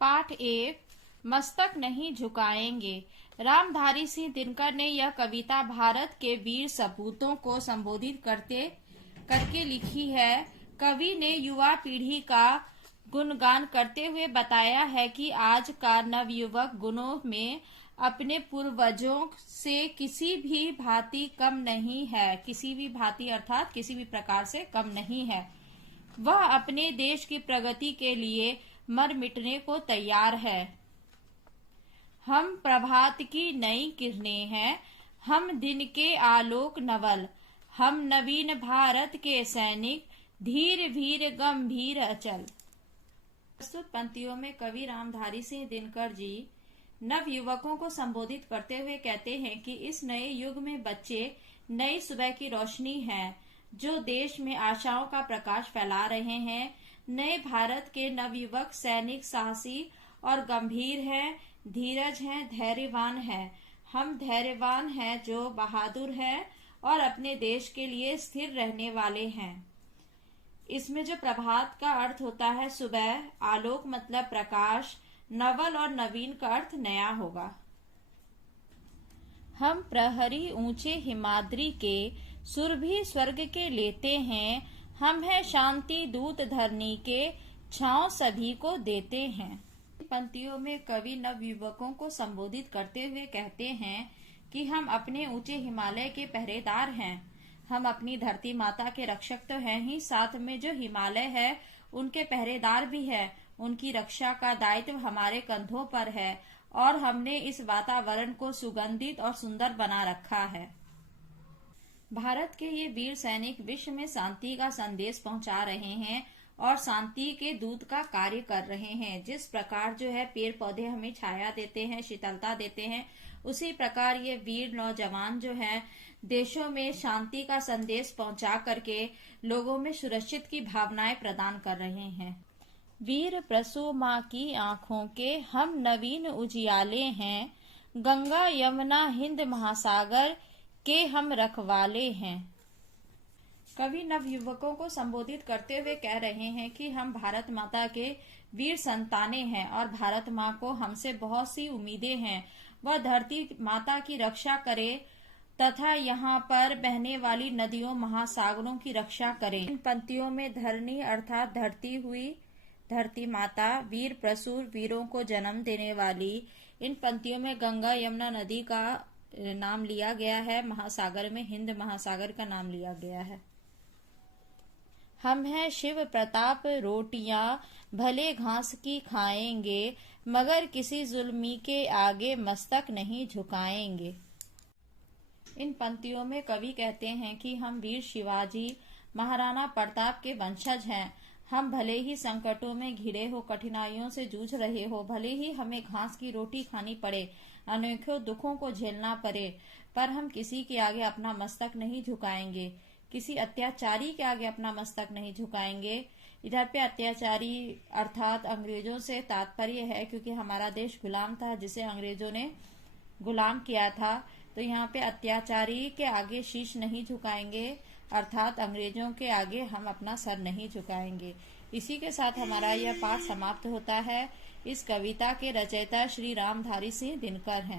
पाठ 1 मस्तक नहीं झुकाएंगे। रामधारी सिंह दिनकर ने यह कविता भारत के वीर सपूतों को संबोधित करके लिखी है। कवि ने युवा पीढ़ी का गुणगान करते हुए बताया है कि आज का नवयुवक गुणों में अपने पूर्वजों से किसी भी भांति कम नहीं है। किसी भी भांति अर्थात किसी भी प्रकार से कम नहीं है। वह अपने देश की प्रगति के लिए मर मिटने को तैयार है। हम प्रभात की नई किरणें हैं, हम दिन के आलोक नवल, हम नवीन भारत के सैनिक, धीर वीर गंभीर अचल। प्रस्तुत पंक्तियों में कवि रामधारी सिंह दिनकर जी नव युवकों को संबोधित करते हुए कहते हैं कि इस नए युग में बच्चे नई सुबह की रोशनी हैं, जो देश में आशाओं का प्रकाश फैला रहे हैं। नए भारत के नवयुवक सैनिक साहसी और गंभीर हैं, धीरज हैं, धैर्यवान हैं। हम धैर्यवान हैं जो बहादुर हैं और अपने देश के लिए स्थिर रहने वाले हैं। इसमें जो प्रभात का अर्थ होता है सुबह, आलोक मतलब प्रकाश, नवल और नवीन का अर्थ नया होगा। हम प्रहरी ऊंचे हिमाद्री के, सुरभि स्वर्ग के लेते हैं। हम है शांति दूत धरनी के, छांव सभी को देते हैं। पंक्तियों में कवि नवयुवकों को संबोधित करते हुए कहते हैं कि हम अपने ऊंचे हिमालय के पहरेदार हैं। हम अपनी धरती माता के रक्षक तो हैं ही, साथ में जो हिमालय है उनके पहरेदार भी है। उनकी रक्षा का दायित्व हमारे कंधों पर है और हमने इस वातावरण को सुगंधित और सुंदर बना रखा है। भारत के ये वीर सैनिक विश्व में शांति का संदेश पहुंचा रहे हैं और शांति के दूत का कार्य कर रहे हैं। जिस प्रकार जो है पेड़ पौधे हमें छाया देते हैं, शीतलता देते हैं, उसी प्रकार ये वीर नौजवान जो है देशों में शांति का संदेश पहुंचा करके लोगों में सुरक्षित की भावनाएं प्रदान कर रहे हैं। वीर प्रसू माँ की आंखों के हम नवीन उजियाले हैं, गंगा यमुना हिंद महासागर के हम रखवाले हैं। कवि नवयुवकों को संबोधित करते हुए कह रहे हैं कि हम भारत माता के वीर संतानें हैं और भारत माँ को हमसे बहुत सी उम्मीदें हैं। वह धरती माता की रक्षा करे तथा यहाँ पर बहने वाली नदियों महासागरों की रक्षा करे। इन पंक्तियों में धरनी अर्थात धरती हुई धरती माता, वीर प्रसूर वीरों को जन्म देने वाली। इन पंक्तियों में गंगा यमुना नदी का नाम लिया गया है, महासागर में हिंद महासागर का नाम लिया गया है। हम हैं शिव प्रताप रोटियां भले घास की खाएंगे, मगर किसी जुल्मी के आगे मस्तक नहीं झुकाएंगे। इन पंक्तियों में कवि कहते हैं कि हम वीर शिवाजी महाराणा प्रताप के वंशज हैं। हम भले ही संकटों में घिरे हो, कठिनाइयों से जूझ रहे हो, भले ही हमें घास की रोटी खानी पड़े, अनेकों दुखों को झेलना पड़े, पर हम किसी के आगे अपना मस्तक नहीं झुकाएंगे, किसी अत्याचारी के आगे अपना मस्तक नहीं झुकाएंगे। इधर पे अत्याचारी अर्थात अंग्रेजों से तात्पर्य है, क्योंकि हमारा देश गुलाम था जिसे अंग्रेजों ने गुलाम किया था। तो यहाँ पे अत्याचारी के आगे शीश नहीं झुकाएंगे, अर्थात अंग्रेजों के आगे हम अपना सर नहीं झुकाएंगे। इसी के साथ हमारा यह पाठ समाप्त होता है। इस कविता के रचयिता श्री रामधारी सिंह दिनकर हैं।